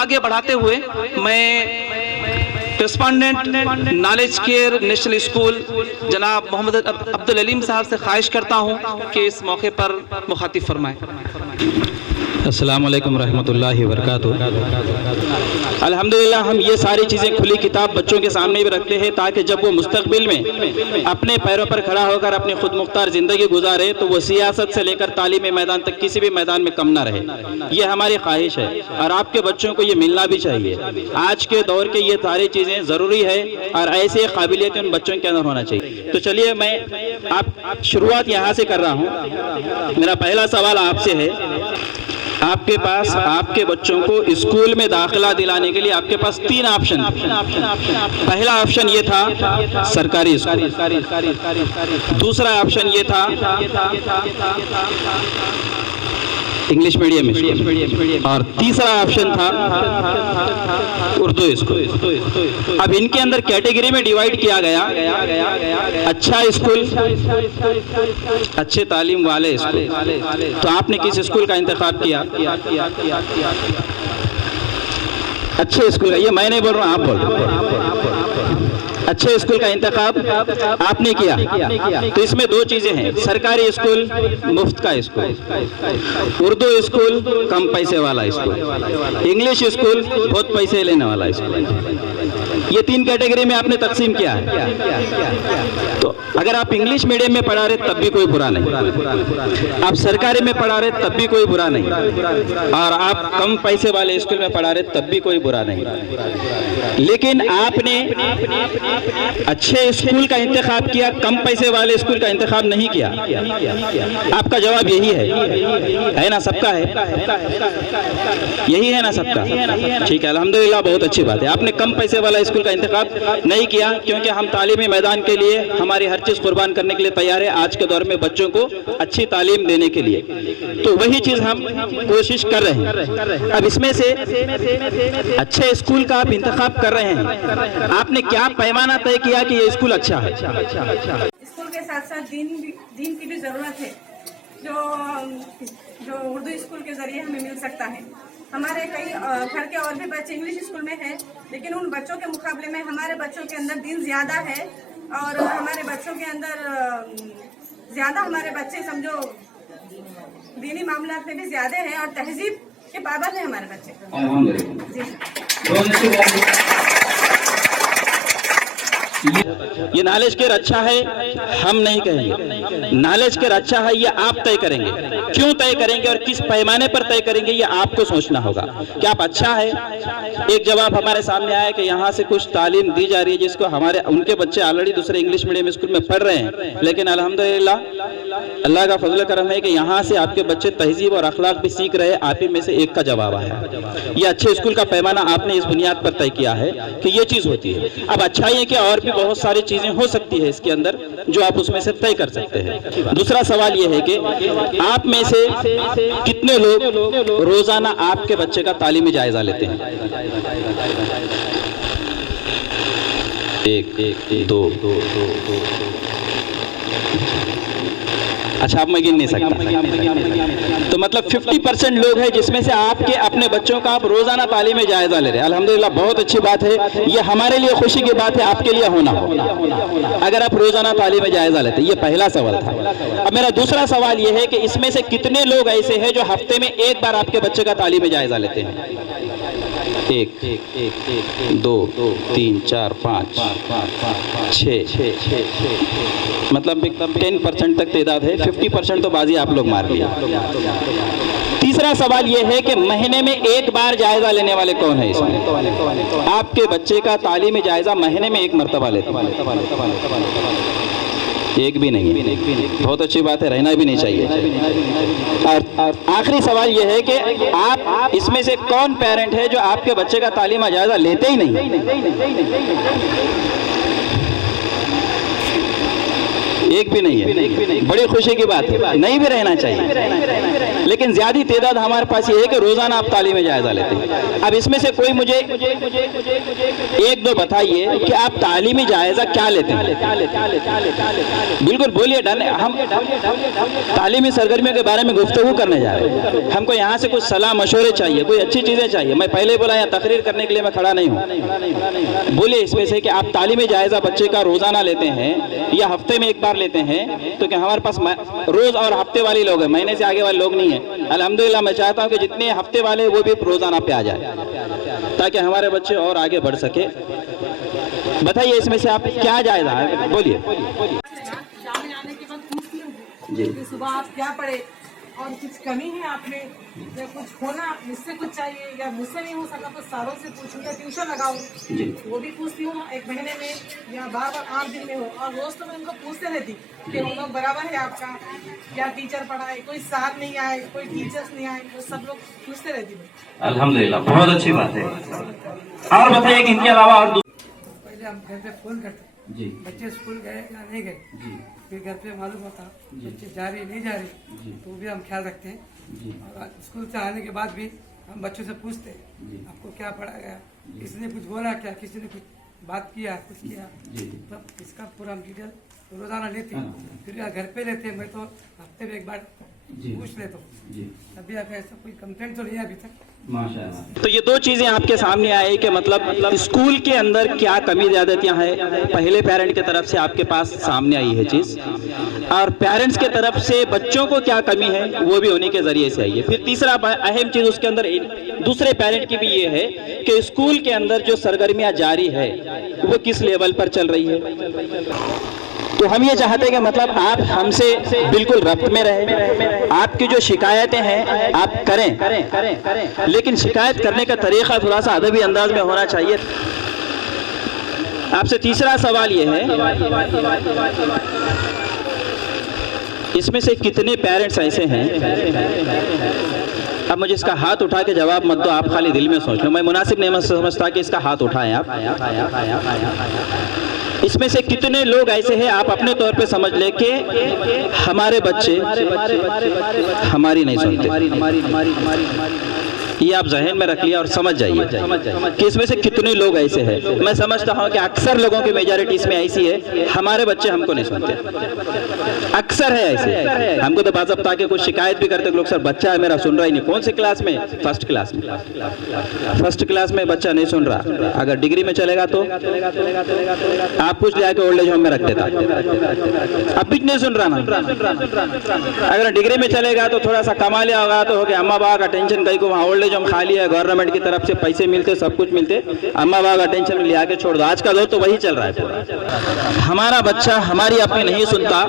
آگے بڑھاتے ہوئے میں کرسپونڈنٹ نالج کیئر نیشنل اسکول جناب محمد عبدالعلیم صاحب سے خواہش کرتا ہوں کہ اس موقع پر مخاطب فرمائیں۔ السلام علیکم ورحمۃ اللہ وبرکاتہ۔ الحمدللہ ہم یہ ساری چیزیں کھلی کتاب بچوں کے سامنے بھی رکھتے ہیں تاکہ جب وہ مستقبل میں اپنے پیروں پر کھڑا ہو کر اپنی خود مختار زندگی گزارے تو وہ سیاست سے لے کر تعلیمی میدان تک کسی بھی میدان میں کم نہ رہے۔ یہ ہماری خواہش ہے اور آپ کے بچوں کو یہ ملنا بھی چاہیے۔ آج کے دور کے یہ ساری چیزیں ضروری ہے اور ایسے قابلیت ان بچوں کے اندر ہونا چاہیے۔ تو چلیے میں آپ شروعات یہاں سے کر رہا ہوں۔ میرا پہلا سوال آپ سے ہے، آپ کے پاس آپ کے بچوں کو اسکول میں داخلہ دلانے کے لیے آپ کے پاس 3 آپشن۔ پہلا آپشن یہ تھا سرکاری اسکول، دوسرا آپشن یہ تھا انگلش میڈیم اسکول، اور تیسرا آپشن تھا اردو اسکول۔ اب ان کے اندر کیٹیگری میں ڈیوائیڈ کیا گیا، اچھا اسکول، اچھے تعلیم والے اسکول۔ تو آپ نے کس اسکول کا انتخاب کیا؟ اچھے اسکول کا، یہ میں نہیں بول رہا ہوں، آپ بول رہے ہیں۔ اچھے اسکول کا انتخاب آپ نے کیا۔ تو اس میں 2 چیزیں ہیں، سرکاری اسکول مفت کا اسکول، اردو اسکول کم پیسے والا اسکول، انگلش اسکول بہت پیسے لینے والا اسکول۔ یہ 3 کیٹیگری میں آپ نے تقسیم کیا ہے۔ تو اگر آپ انگلش میڈیم میں پڑھا رہے تب بھی کوئی برا نہیں، آپ سرکاری میں پڑھا رہے تب بھی کوئی برا نہیں، اور آپ کم پیسے والے اسکول میں پڑھا رہے تب بھی کوئی برا نہیں۔ لیکن آپ نے اچھے اسکول کا انتخاب کیا، کم پیسے والے اسکول کا انتخاب نہیں کیا۔ آپ کا جواب یہی ہے نا؟ سب کا ہے، یہی ہے نا سب کا؟ ٹھیک ہے، الحمدللہ، بہت اچھی بات ہے۔ آپ نے کم پیسے والا اسکول کا انتخاب نہیں کیا کیونکہ ہم تعلیمی میدان کے لیے ہماری ہر چیز قربان کرنے کے لیے تیار ہے آج کے دور میں بچوں کو اچھی تعلیم دینے کے لیے۔ تو وہی چیز ہم کوشش کر رہے ہیں۔ اب اس میں سے اچھے اسکول کا آپ انتخاب کر رہے ہیں، آپ نے کیا پیمانہ طے کیا کہ یہ اسکول اچھا ہے؟ اسکول کے ساتھ ساتھ دین کی بھی ضرورت ہے جو اردو اسکول کے ذریعے ہمیں مل سکتا ہے۔ ہمارے کئی گھر کے اور بھی بچے انگلش اسکول میں ہیں، لیکن ان بچوں کے مقابلے میں ہمارے بچوں کے اندر دین زیادہ ہے، اور ہمارے بچوں کے اندر زیادہ ہمارے بچے سمجھو دینی معاملات میں بھی زیادہ ہیں اور تہذیب کے پابند ہیں ہمارے بچے۔ یہ نالج کیئر اچھا ہے ہم نہیں کہیں گے، نالج کیئر اچھا ہے یہ آپ طے کریں گے۔ کیوں طے کریں گے اور کس پیمانے پر طے کریں گے یہ آپ کو سوچنا ہوگا کہ آپ اچھا ہے۔ ایک جواب ہمارے سامنے آیا کہ یہاں سے کچھ تعلیم دی جا رہی ہے جس کو ان کے بچے آلریڈی دوسرے انگلش میڈیم اسکول میں پڑھ رہے ہیں، لیکن الحمدللہ اللہ کا فضل کرم ہے کہ یہاں سے آپ کے بچے تہذیب اور اخلاق بھی سیکھ رہے۔ آپ ہی میں سے ایک کا جواب آیا۔ یہ اچھے اسکول کا پیمانہ آپ نے اس بنیاد پر طے کیا ہے کہ یہ چیز ہوتی ہے۔ اب اچھائی ہے کہ اور بھی بہت ساری چیزیں ہو سکتی ہے اس کے اندر جو آپ اس میں سے طے کر سکتے ہیں۔ دوسرا سوال یہ ہے کہ آپ میں سے کتنے لوگ روزانہ آپ کے بچے کا تعلیمی جائزہ لیتے ہیں؟ 1 2 اچھا، اب میں گن نہیں سکتا، تو مطلب 50% لوگ ہیں جس میں سے آپ کے اپنے بچوں کا آپ روزانہ تعلیمی جائزہ لے رہے ہیں۔ الحمدللہ بہت اچھی بات ہے، یہ ہمارے لیے خوشی کی بات ہے، آپ کے لیے ہونا اگر آپ روزانہ تعلیمی جائزہ لیتے ہیں۔ یہ پہلا سوال تھا۔ اب میرا دوسرا سوال یہ ہے کہ اس میں سے کتنے لوگ ایسے ہیں جو ہفتے میں ایک بار آپ کے بچے کا تعلیمی جائزہ لیتے ہیں؟ 1 2 3 4 5 6 مطلب 10% تک تعداد ہے، 50% تو بازی آپ لوگ مار لیا۔ تیسرا سوال یہ ہے کہ مہینے میں ایک بار جائزہ لینے والے کون ہیں اس میں؟ آپ کے بچے کا تعلیمی جائزہ مہینے میں ایک مرتبہ لیتے ہیں؟ ایک بھی نہیں، بہت اچھی بات ہے، رہنا بھی نہیں چاہیے۔ اور آخری سوال یہ ہے کہ آپ اس میں سے کون پیرنٹ ہے جو آپ کے بچے کا تعلیمی جائزہ لیتے ہی نہیں؟ ایک بھی نہیں ہے، بڑی خوشی کی بات ہے، نہیں بھی رہنا چاہیے۔ लेकिन ज्यादा तादाद हमारे पास ये है कि रोजाना आप तालीमी जायजा लेते हैं। अब इसमें से कोई मुझे एक दो बताइए कि आप तालीमी जायजा क्या लेते हैं? बिल्कुल बोलिए। डन, हम तालीमी सरगर्मियों के बारे में गुफ्तगू करने जा रहे हैं। हमको यहाँ से कुछ सलाह मशवरे चाहिए, कोई अच्छी चीजें चाहिए। मैं पहले बोला यहाँ तकरीर करने के लिए मैं खड़ा नहीं हूँ। बोलिए इसमें से कि आप तालीमी जायजा बच्चे का रोजाना लेते हैं या हफ्ते में एक बार लेते हैं? तो क्या हमारे पास रोज और हफ्ते वाले लोग हैं, महीने से आगे वाले लोग नहीं है। अल्हम्दुलिल्लाह मैं चाहता हूँ कि जितने हफ्ते वाले वो भी रोजाना पे आ जाए ताकि हमारे बच्चे और आगे बढ़ सके। बताइए इसमें से आप क्या जायजा है, बोलिए। शाम में आने के बाद पूछती हूँ जी। कि सुबह आप क्या पढ़े और कुछ कमी है आप में या कुछ होना मुझसे कुछ चाहिए या मुझसे नहीं हो सका तो सारों से पूछूं या ट्यूशन लगाऊं, वो भी पूछती हूँ एक महीने में या बार बार 8 दिन में हो। और रोज तो मैं उनको पूछते रहती कि हम लोग बराबर है आपका, क्या टीचर पढ़ाए, कोई सार नहीं आए, कोई टीचर्स नहीं आए, वो सब लोग पूछते रहती हूँ। अल्हम्दुलिल्लाह, बहुत अच्छी बात है। और बताइए कि इनके अलावा और पहले हम घर पे फोन करते जी बच्चे स्कूल गए या नहीं गए, जी फिर घर पे मालूम होता बच्चे जा रहे नहीं जा रहे, तो भी हम ख्याल रखते हैं। जी और स्कूल से आने के बाद भी हम बच्चों से पूछते हैं आपको क्या पढ़ाया गया, किसी ने कुछ बोला क्या, किसी ने कुछ बात किया, कुछ किया, तो इसका पूरा हम डिटेल रोजाना लेते हैं। फिर घर पे लेते हैं। मैं तो हफ्ते में एक बार पूछ लेता हूँ। अभी आप ऐसा कोई कंप्लेंट तो नहीं है अभी तक। तो ये दो चीजें आपके सामने आई कि मतलब स्कूल के अंदर क्या कमी ज्यादतियां हैं। पहले पेरेंट की तरफ से आपके पास सामने आई है चीज, और पेरेंट्स के तरफ से बच्चों को क्या कमी है वो भी उन्हीं के जरिए से आई है। फिर तीसरा अहम चीज उसके अंदर दूसरे पेरेंट की भी ये है कि स्कूल के अंदर जो सरगर्मियां जारी है वो किस लेवल पर चल रही है। तो हम ये चाहते हैं कि मतलब आप हमसे बिल्कुल रब्त में रहें, आपकी जो शिकायतें हैं आप करें, लेकिन शिकायत करने का तरीका थोड़ा सा अदबी अंदाज में होना चाहिए। आपसे तीसरा सवाल ये है, इसमें से कितने पेरेंट्स ऐसे हैं, अब मुझे इसका हाथ उठा के जवाब मत दो, आप खाली दिल में सोच लो, मैं मुनासिब नहीं समझता कि इसका हाथ उठाएं आप। इसमें से कितने लोग ऐसे हैं आप अपने तौर पे समझ ले कि हमारे बच्चे हमारी नहीं सुनते। ये आप जहन में रख लिया और समझ जाइए कि इसमें से कितने लोग ऐसे हैं। मैं समझता हूँ कि अक्सर लोगों की मेजॉरिटी इसमें ऐसी है, हमारे बच्चे हमको नहीं सुनते। अक्सर है ऐसे। हमको तो बाज़ाब्ता के कुछ शिकायत भी करते लोग, सर बच्चा है मेरा सुन रहा ही नहीं। कौन सी क्लास में? फर्स्ट क्लास में। फर्स्ट क्लास में बच्चा नहीं सुन रहा, अगर डिग्री में चलेगा तो आप पूछ लिया कि ओल्ड एज होम में रख देता, अब भी नहीं सुन रहा ना। अगर डिग्री में चलेगा तो थोड़ा सा कमा लिया होगा तो हो गया, अम्मा बाबा का टेंशन कहीं को वहाँ ओल्ड एज होम खाली है, गवर्नमेंट की तरफ से पैसे मिलते, सब कुछ मिलते, अम्मा बाबा का टेंशन में लिया के छोड़ दो। आज का दौर तो वही चल रहा है। हमारा बच्चा हमारी अपनी नहीं सुनता,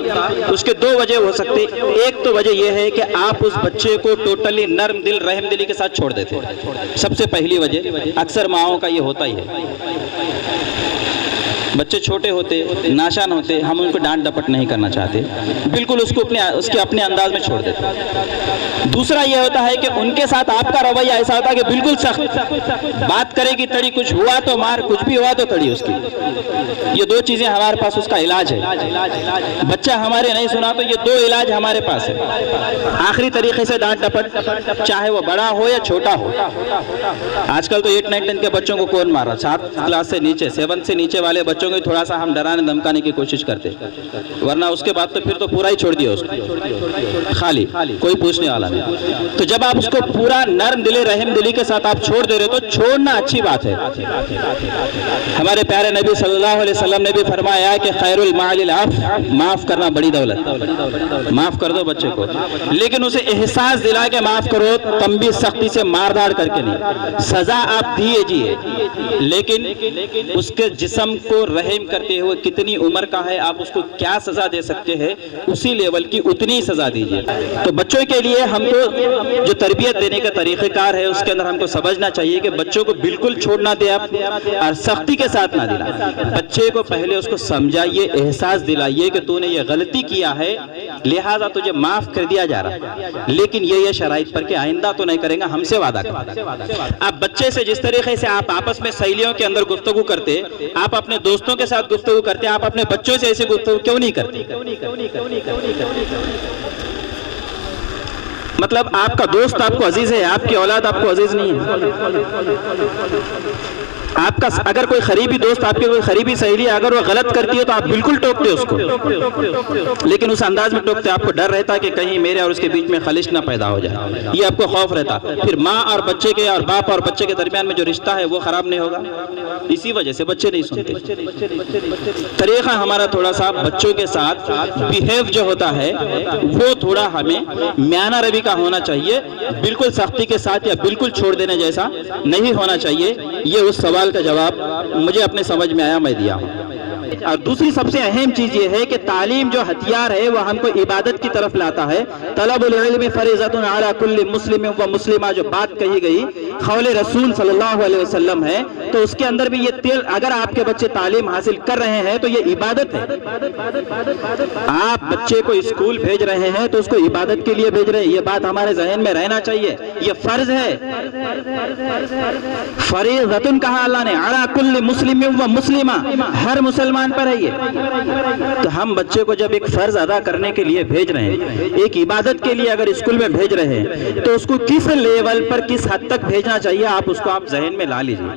उसके दो वजह हो सकती। एक तो वजह यह है कि आप उस बच्चे को टोटली नर्म दिल रहम दिली के साथ छोड़ देते हैं। सबसे पहली वजह अक्सर माओं का ये होता ही है। बच्चे छोटे होते, नाशान होते, हम उनको डांट डपट नहीं करना चाहते, बिल्कुल उसको उसके अपने अंदाज में छोड़ देते। दूसरा यह होता है कि उनके साथ आपका रवैया ऐसा होता है कि बिल्कुल सख्त, बात करेगी तड़ी, कुछ हुआ तो मार, कुछ भी हुआ तो तड़ी उसकी। ये दो चीजें हमारे पास उसका इलाज है। बच्चा हमारे नहीं सुना तो ये दो इलाज हमारे पास है। आखिरी तरीके से डांट डपट, चाहे वो बड़ा हो या छोटा हो। आजकल तो 8, 9, 10 के बच्चों को कौन मार रहा, 7 क्लास से नीचे, 7 से नीचे वाले बच्चों को थोड़ा सा हम डराने धमकाने की कोशिश करते, वरना उसके बाद तो फिर तो पूरा ही छोड़ दिया उसको, खाली कोई पूछने वाला नहीं। तो जब आप उसको पूरा नर्म दिली रहम दिली के साथ आप छोड़ दे रहे हो तो छोड़ना अच्छी बात है। हमारे प्यारे नबी सल्लल्लाहु अलैहि वसल्लम ने भी फरमाया कि खैरुल मालिल आफ, माफ करना बड़ी दौलत। माफ कर दो बच्चे को, लेकिन उसे एहसास दिला के माफ करो, तम भी सख्ती से मार धाड़ करके नहीं। सजा आप दीजिए, लेकिन उसके जिस्म को रहम करते हुए कितनी उम्र का है, आप उसको क्या सजा दे सकते हैं, उसी लेवल की उतनी सजा दीजिए। तो बच्चों के लिए हमको जो तरबियत देने का तरीक़ेकार है उसके अंदर हमको समझना चाहिए कि बच्चों को बिल्कुल छोड़ना दे आप और सख्ती के साथ ना दिला। बच्चे को पहले उसको समझाइए, एहसास दिलाइए कि तूने ये गलती किया है, लिहाजा तुझे माफ कर दिया जा रहा है, लेकिन ये शराइत पर कि आइंदा तो नहीं करेंगे, हमसे वादा कर। आप बच्चे से जिस तरीके से आप आपस में सहेलियों के अंदर गुफ्तगू करते, आप अपने दोस्तों के साथ गुफ्तगू करते, आप अपने बच्चों से ऐसे गुफ्तगू क्यों नहीं करते? मतलब आपका दोस्त आपको अजीज है, आपकी औलाद आपको अजीज नहीं है। आपका अगर कोई करीबी दोस्त, आपके कोई करीबी सहेली अगर वो गलत करती है तो आप बिल्कुल टोकते हो उसको, लेकिन उस अंदाज में टोकते, आपको डर रहता है कि कहीं मेरे और उसके बीच में खलिश ना पैदा हो जाए, ये आपको खौफ रहता। फिर माँ और बच्चे के और बाप और बच्चे के दरमियान में जो रिश्ता है वो खराब नहीं होगा, इसी वजह से बच्चे नहीं सुनते। तरीका हमारा थोड़ा सा बच्चों के साथ बिहेव जो होता है वो थोड़ा हमें म्याना रवि का होना चाहिए, बिल्कुल सख्ती के साथ या बिल्कुल छोड़ देने जैसा नहीं होना चाहिए। ये उस सवाल का जवाब मुझे अपने समझ में आया, मैं दिया हूँ। और दूसरी सबसे अहम चीज ये है कि तालीम जो हथियार है वो हमको इबादत की तरफ लाता है। तलबुल इल्म फरीज़तुन अला कुल्ली मुस्लिम व मुस्लिमा जो बात कही गई क़ौले रसूल सल्लल्लाहु अलैहि वसल्लम है, तो उसके अंदर भी ये तेल, अगर आपके बच्चे तालीम हासिल कर रहे हैं तो ये इबादत है। आप बच्चे को स्कूल भेज रहे हैं तो उसको इबादत के लिए भेज रहे हैं, ये बात हमारे जहन में रहना चाहिए। ये फर्ज है, फरीज़तुन कहा अल्लाह ने, अला कुल्ली मुस्लिम व मुस्लिमा, हर मुसलमान पर है ये। तो हम बच्चे को जब एक फर्ज अदा करने के लिए भेज रहे हैं, एक इबादत के लिए अगर स्कूल में भेज रहे हैं, तो उसको किस लेवल पर, किस हद तक भेजना चाहिए, आप जहन में ला लीजिए।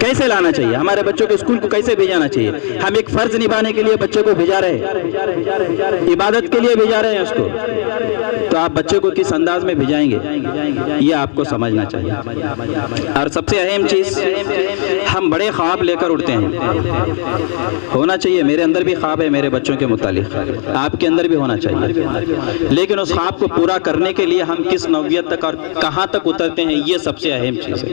कैसे लाना चाहिए, हमारे बच्चों को स्कूल को कैसे भेजाना चाहिए। हम एक फर्ज निभाने के लिए बच्चे को भेजा रहे हैं, इबादत के लिए भेजा रहे हैं उसको, तो आप बच्चे को किस अंदाज में भेजाएंगे, ये आपको समझना चाहिए। और सबसे अहम चीज, हम बड़े ख्वाब लेकर उठते हैं, होना चाहिए, मेरे अंदर भी ख्वाब है मेरे बच्चों के मुतालिक, आपके अंदर भी होना चाहिए, लेकिन उस ख्वाब को पूरा करने के लिए हम किस नौयत तक और कहां तक उतरते हैं, ये सबसे अहम चीज है।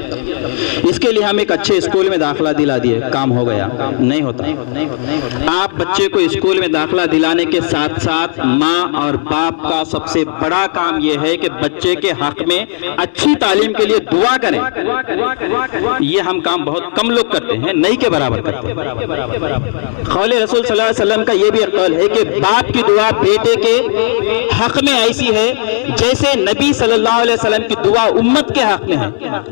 इसके लिए हम एक अच्छे स्कूल में दाखिला दिला दिए, काम हो गया? नहीं होता। आप बच्चे को स्कूल में दाखिला दिलाने के साथ साथ माँ और बाप का सबसे बड़ा काम यह है कि बच्चे के हक में अच्छी तालीम के लिए दुआ करें। ये हम काम बहुत कम लोग करते हैं, नहीं के बराबर करते हैं। क़ौले रसूल सल्लल्लाहु अलैहि वसल्लम का ये भी कौल है कि बाप की दुआ बेटे के हक में ऐसी है जैसे नबी सल्लल्लाहु अलैहि वसल्लम की दुआ उम्मत के हक में है।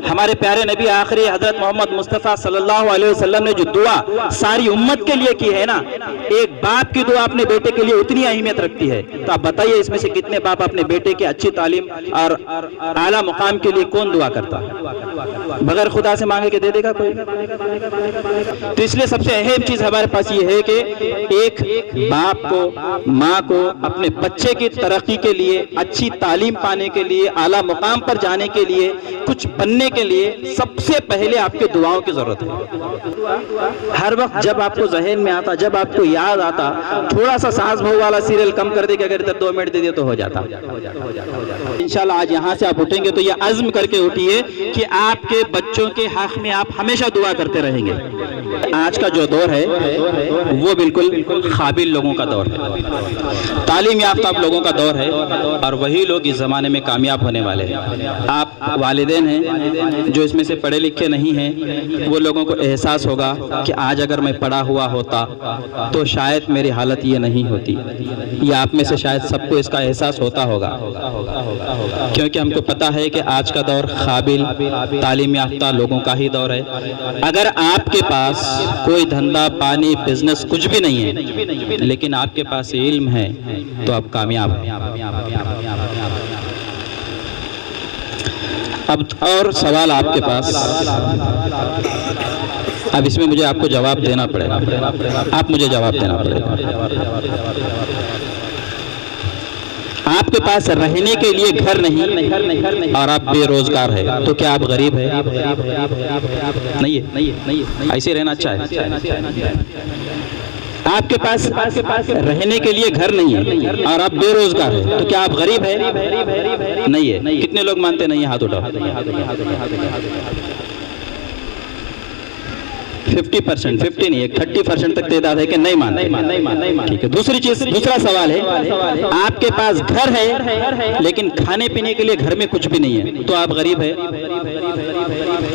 हमारे प्यारे नबी आखिरी हजरत मोहम्मद मुस्तफ़ा सल्लल्लाहु अलैहि वसल्लम ने जो दुआ सारी उम्मत के लिए की है ना, एक बाप की दुआ अपने बेटे के लिए उतनी अहमियत रखती है। तो आप बताइए इसमें से कितने बाप अपने बेटे की अच्छी तालीम और आला मुकाम के लिए कौन दुआ करता है? बगैर खुदा से मांगे के दे देगा कोई? तो इसलिए सबसे अहम चीज हमारे पास ये है कि एक बाप को, माँ को अपने बच्चे की तरक्की के लिए, अच्छी तालीम पाने के लिए, आला मुकाम पर जाने के लिए, कुछ बनने के लिए सबसे पहले आपके दुआओं की जरूरत है। हर वक्त जब आपको जहन में आता, जब आपको याद आता, थोड़ा सा सास बहू वाला सीरियल कम कर दे कि अगर इधर 2 मिनट दे दिए तो हो जाता। इंशाल्लाह आज यहाँ से आप उठेंगे तो ये अज़्म करके उठिए कि आपके बच्चों के हक में आप हमेशा दुआ करते रहेंगे। आज का जो दौर है वो बिल्कुल काबिल लोगों का दौर है, तालीम याफ्ता लोगों का दौर है, और वही लोग इस जमाने में कामयाब होने वाले हैं। आप वालिदैन हैं जो इसमें से पढ़े लिखे नहीं हैं, वो लोगों को एहसास होगा कि आज अगर मैं पढ़ा हुआ होता तो शायद मेरी हालत ये नहीं होती। ये आप में से शायद सबको इसका एहसास होता होगा, क्योंकि हमको पता है कि आज का दौर काबिल तालीम याफ्ता लोगों का ही दौर है। अगर आपके पास कोई धंधा पानी बिजनेस कुछ भी नहीं है, लेकिन आपके पास इल्म है तो आप कामयाब हैं। अब और सवाल आपके पास, अब इसमें मुझे आपको जवाब देना पड़ेगा, आप मुझे जवाब देना पड़ेगा। आपके पास रहने के लिए घर नहीं और आप बेरोजगार है, तो क्या आप गरीब है? नहीं है, ऐसे रहना अच्छा है। आपके पास रहने के लिए घर नहीं है और आप बेरोजगार है, तो क्या आप गरीब है? नहीं है। कितने लोग मानते नहीं है? हाथ उठाओ। 50%, 50 नहीं है, 30% तक तादाद है कि नहीं मानते। ठीक है। दूसरा सवाल है, आपके पास घर है लेकिन खाने पीने के लिए घर में कुछ भी नहीं है, तो आप गरीब है?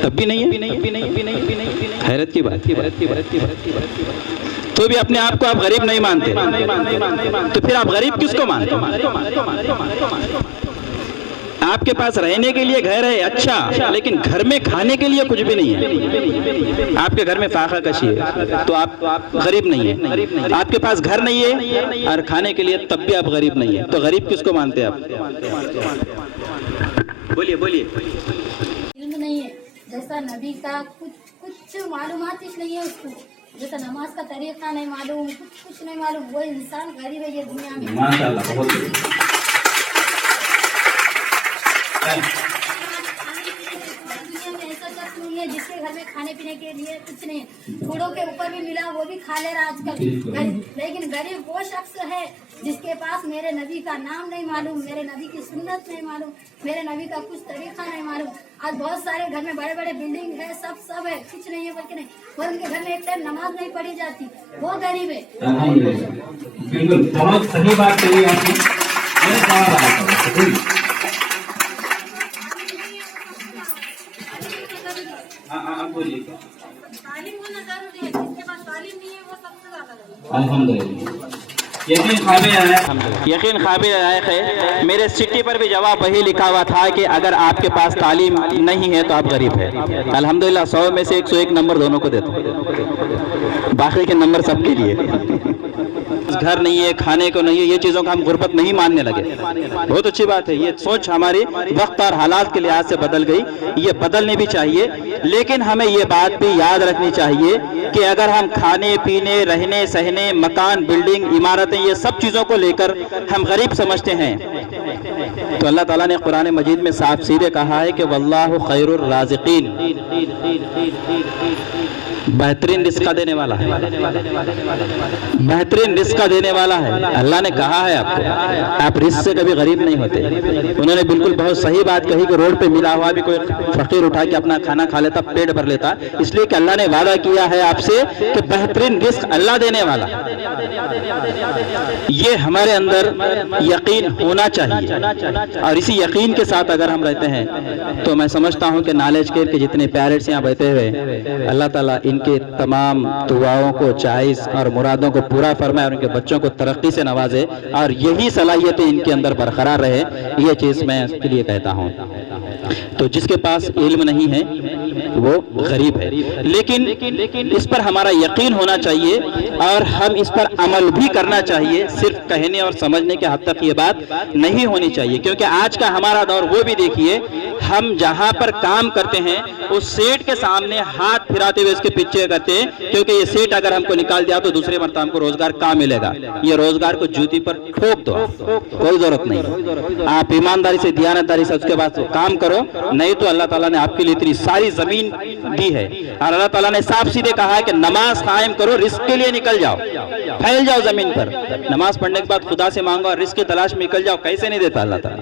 तब भी नहीं है। हैरत की बात। तो भी अपने आप को आप गरीब नहीं मानते, तो फिर आप गरीब किसको मानते? آپ کے پاس رہنے کے لیے گھر ہے اچھا، لیکن گھر میں کھانے کے لیے کچھ بھی نہیں ہے، آپ کے گھر میں فاقہ کشی ہے تو آپ غریب نہیں ہیں۔ آپ کے پاس گھر نہیں ہے اور کھانے کے لیے تب بھی آپ غریب نہیں ہیں، تو غریب کس کو مانتے ہیں آپ؟ بولیے بولیے۔ علم نہیں ہے، جیسا نبی کا کچھ معلومات ہی نہیں ہے اس کو، جیسا نماز کا طریقہ نہیں معلوم، کچھ نہیں معلوم، وہ انسان غریب ہے یہ دنیا میں۔ ماشاءاللہ، بہت دنیا میں ایسا شخص نہیں ہے جس کے گھر میں کھانے پینے کے لیے کچھ نہیں ہے، تھوڑوں کے اوپر بھی ملا وہ بھی کھا لے رہا آج کل، لیکن غریب وہ شخص ہے جس کے پاس میرے نبی کا نام نہیں معلوم، میرے نبی کی سنت نہیں معلوم، میرے نبی کا کچھ طریقہ نہیں معلوم۔ آج بہت سارے گھر میں بڑے بڑے بلڈنگ ہے، سب ہے، کچھ نہیں ہے بلکہ نہیں، اور ان کے گھر میں ایک ٹائم نماز نہیں پڑھی جاتی، وہ غریب ہے۔ بالکل بہت صحیح بات کہی آپ نے۔ میرا سوال آیا تعلیم ہونا ضروری ہے، جس کے پاس تعلیم نہیں ہے وہ سب سے زیادہ غریب ہے۔ الحمدللہ، یقین قابل ہے، یقین قابل لائق ہے۔ میرے سٹی پر بھی جواب وہی لکھا ہوا تھا کہ اگر آپ کے پاس تعلیم نہیں ہے تو آپ غریب ہیں۔ الحمدللہ 100 میں سے 101 نمبر دونوں کو دیتا ہوں، باقی کے نمبر سب کے لیے۔ گھر نہیں ہے، کھانے کو نہیں ہے، یہ چیزوں کا ہم غربت نہیں ماننے لگے، بہت اچھی بات ہے۔ یہ سوچ ہماری وقت اور حالات کے لحاظ سے بدل گئی، یہ بدلنی بھی چاہیے، لیکن ہمیں یہ بات بھی یاد رکھنی چاہیے کہ اگر ہم کھانے پینے، رہنے سہنے، مکان، بلڈنگ، عمارتیں، یہ سب چیزوں کو لے کر ہم غریب سمجھتے ہیں تو اللہ تعالیٰ نے قرآن مجید میں صاف سیدھے کہا ہے کہ واللہ خیر الرازقین، بہترین رزق دینے والا ہے، بہترین رزق دینے والا ہے۔ اللہ نے کہا ہے آپ کو، آپ رزق سے کبھی غریب نہیں ہوتے۔ انہوں نے بالکل بہت صحیح بات کہی کہ روڈ پہ ملا ہوا بھی کوئی فقیر اٹھا کے اپنا کھانا کھا لیتا، پیٹ بھر لیتا، اس لیے کہ اللہ نے وعدہ کیا ہے آپ سے کہ بہترین رزق اللہ دینے والا۔ یہ ہمارے اندر یقین ہونا چاہیے، اور اسی یقین کے ساتھ اگر ہم رہتے ہیں تو میں سمجھتا ہوں کہ نالج کیئر کے جتنے پیرنٹس یہاں بیٹھے ہوئے، اللہ تعالیٰ ان کے تمام دعاؤں کو جائز اور مرادوں کو پورا فرمائے اور ان کے بچوں کو ترقی سے نوازے، اور یہی صلاحیتیں ان کے اندر برقرار رہے، یہ چیز میں اس کے لیے کہتا ہوں۔ تو جس کے پاس علم نہیں ہے وہ غریب ہے، لیکن اس پر ہمارا یقین ہونا چاہیے اور ہم اس پر عمل بھی کرنا چاہیے، صرف کہنے اور سمجھنے کے حد تک یہ بات نہیں ہونی چاہیے، کیونکہ آج کا ہمارا دور وہ بھی دیکھیے، ہم جہاں پر کام کرتے ہیں اس سیٹ کے سامنے ہاتھ پھراتے ہوئے اس کے پیچھے کرتے ہیں، کیونکہ یہ سیٹ اگر ہم کو نکال دیا تو دوسرے مرتبہ ہم کو روزگار کہاں ملے گا؟ یہ روزگار کو جوتی پر ٹھوک دو، کوئی ضرورت نہیں۔ آپ ایمانداری سے، دیانتداری سے اس کے بعد کام کرو، نہیں تو اللہ تعالیٰ نے آپ کے لیے اتنی ساری زمین دی ہے، اور اللہ تعالیٰ نے صاف سیدھے کہا ہے کہ نماز قائم کرو، رزق کے لیے نکل جاؤ، پھیل جاؤ زمین پر، نماز پڑھنے کے بعد خدا سے مانگو اور رزق کی تلاش میں نکل جاؤ۔ کیسے نہیں دیتا اللہ تعالیٰ؟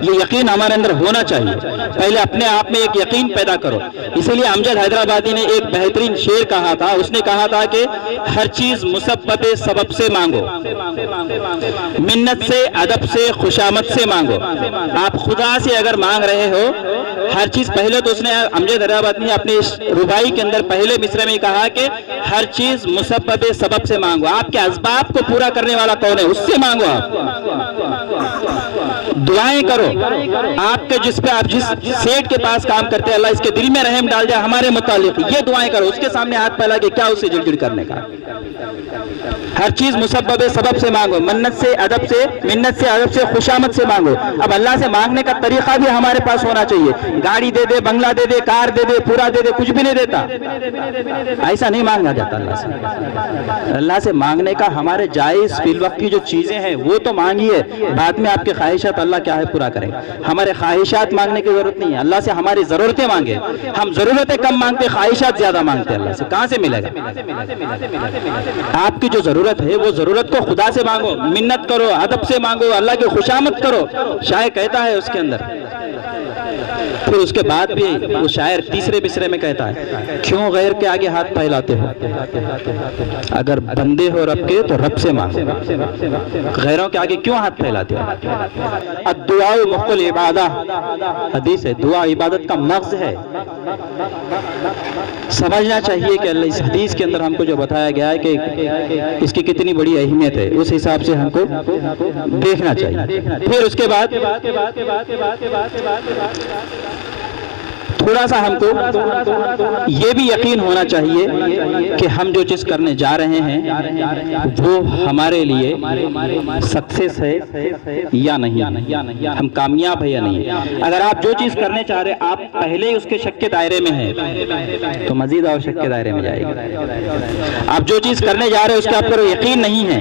یہ یقین ہمارے اندر ہونا چاہیے، پہلے اپنے آپ میں ایک یقین پیدا کرو۔ اسی لیے امجد حیدرآبادی نے ایک بہترین شعر کہا تھا، اس نے کہا تھا کہ ہر چیز مسبب سبب سے مانگو، منت سے، ادب سے، خوشامد سے مانگو۔ آپ خدا سے اگر مانگ رہے ہو ہر چیز، پہلے تو اس نے امجد حیدرآبادی نے اپنے ربائی کے اندر پہلے مصرع میں کہا کہ ہر چیز مسبب سبب سے مانگو، آپ کے اسباب کو پورا کرنے والا کون ہے اس سے مانگو، آپ دعائیں کرو، آپ کے جس سیٹ کے پاس کام کرتے ہیں اللہ اس کے دل میں رحم ڈال جائے ہمارے متعلق، یہ دعائیں کرو، اس کے سامنے ہاتھ پھیلا کے کیا اسے جڑ کرنے کا؟ ہر چیز مسبب سبب سے مانگو، منت سے، ادب سے، منت سے، ادب سے، خوشامد سے مانگو۔ اب اللہ سے مانگنے کا طریقہ بھی ہمارے پاس ہونا چاہیے، گاڑی دے دے، بنگلہ دے دے، کار دے دے، پورا دے دے، کچھ بھی نہیں دیتا، ایسا نہیں مانگا جاتا اللہ سے۔ اللہ سے مانگنے کا ہمارے جائز فی الوقت کی جو چیزیں ہیں وہ تو مانگیے، بعد میں آپ کے خواہشات اللہ کیا ہے پورا کرے گا۔ ہمارے خواہشات مانگنے کی ضرورت نہیں ہے، اللہ سے ہماری ضرورتیں مانگے۔ ہم ضرورتیں کم مانگتے، خواہشات زیادہ مانگتے، اللہ سے کہاں سے ملے گا؟ آپ کی جو ضرورت ہے وہ ضرورت کو خدا سے مانگو، منت کرو، ادب سے مانگو، اللہ کی خوشامد کرو۔ شاعر کہتا ہے اس کے اندر، پھر اس کے بعد بھی وہ شاعر تیسرے مصرے میں کہتا ہے، کیوں غیر کے آگے ہاتھ پھیلاتے ہو؟ اگر بندے ہو رب کے تو رب سے مانگو، غیروں کے آگے کیوں ہاتھ پھیلاتے ہو؟ الدعاء مخ العبادہ، حدیث ہے، دعا عبادت کا مغز ہے۔ समझना चाहिए कि अल्लाह इस हदीस के अंदर हमको जो बताया गया है कि इसकी कितनी बड़ी अहमियत है, उस हिसाब से हमको देखना चाहिए। फिर उसके बाद थोड़ा सा हमको ये भी यकीन होना चाहिए कि हम जो चीज़ करने जा रहे हैं वो हमारे लिए सक्सेस है या नहीं, हम कामयाब है या नहीं। अगर आप जो चीज़ करने चाह रहे हैं आप पहले ही उसके शक के दायरे में हैं तो मजीद और शक के दायरे में जाएगा। आप जो चीज़ करने जा रहे हैं उसके आप पर यकीन नहीं है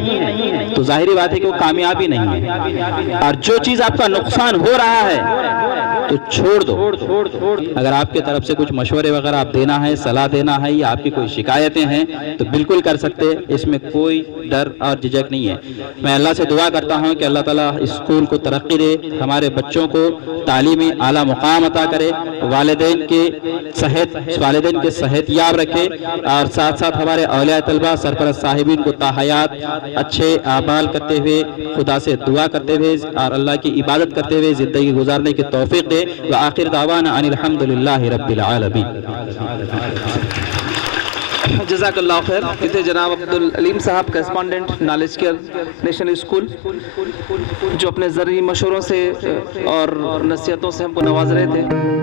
तो जाहिर बात है कि वो कामयाबी नहीं है। और जो चीज़ आपका नुकसान हो रहा है तो छोड़ दो। अगर आपके तरफ से कुछ मशवरे वगैरह आप देना है, सलाह देना है या आपकी कोई शिकायतें हैं तो बिल्कुल कर सकते हैं, इसमें कोई डर और झिझक नहीं है। मैं अल्लाह से दुआ करता हूं कि अल्लाह ताला इस स्कूल को तरक्की दे, हमारे बच्चों को तालीमी आला मुकाम अता करे, वालिदैन के सेहत याब रखे और साथ साथ हमारे औलिया तलबा सरपरस्त साहिबीन को ताहयात अच्छे आमाल करते हुए, खुदा से दुआ करते हुए और अल्लाह की इबादत करते हुए ज़िंदगी गुजारने की तौफीक दे। व आखिर दावाना अनिल हम्दुलिल्लाहि रब्बिल आलमीन। जज़ाकल्लाह खैर। इधर जनाब अब्दुल अलीम साहब correspondent knowledge care national school जो अपने ज़रूरी मशवरों से और नसीहतों से हमको नवाज रहे थे।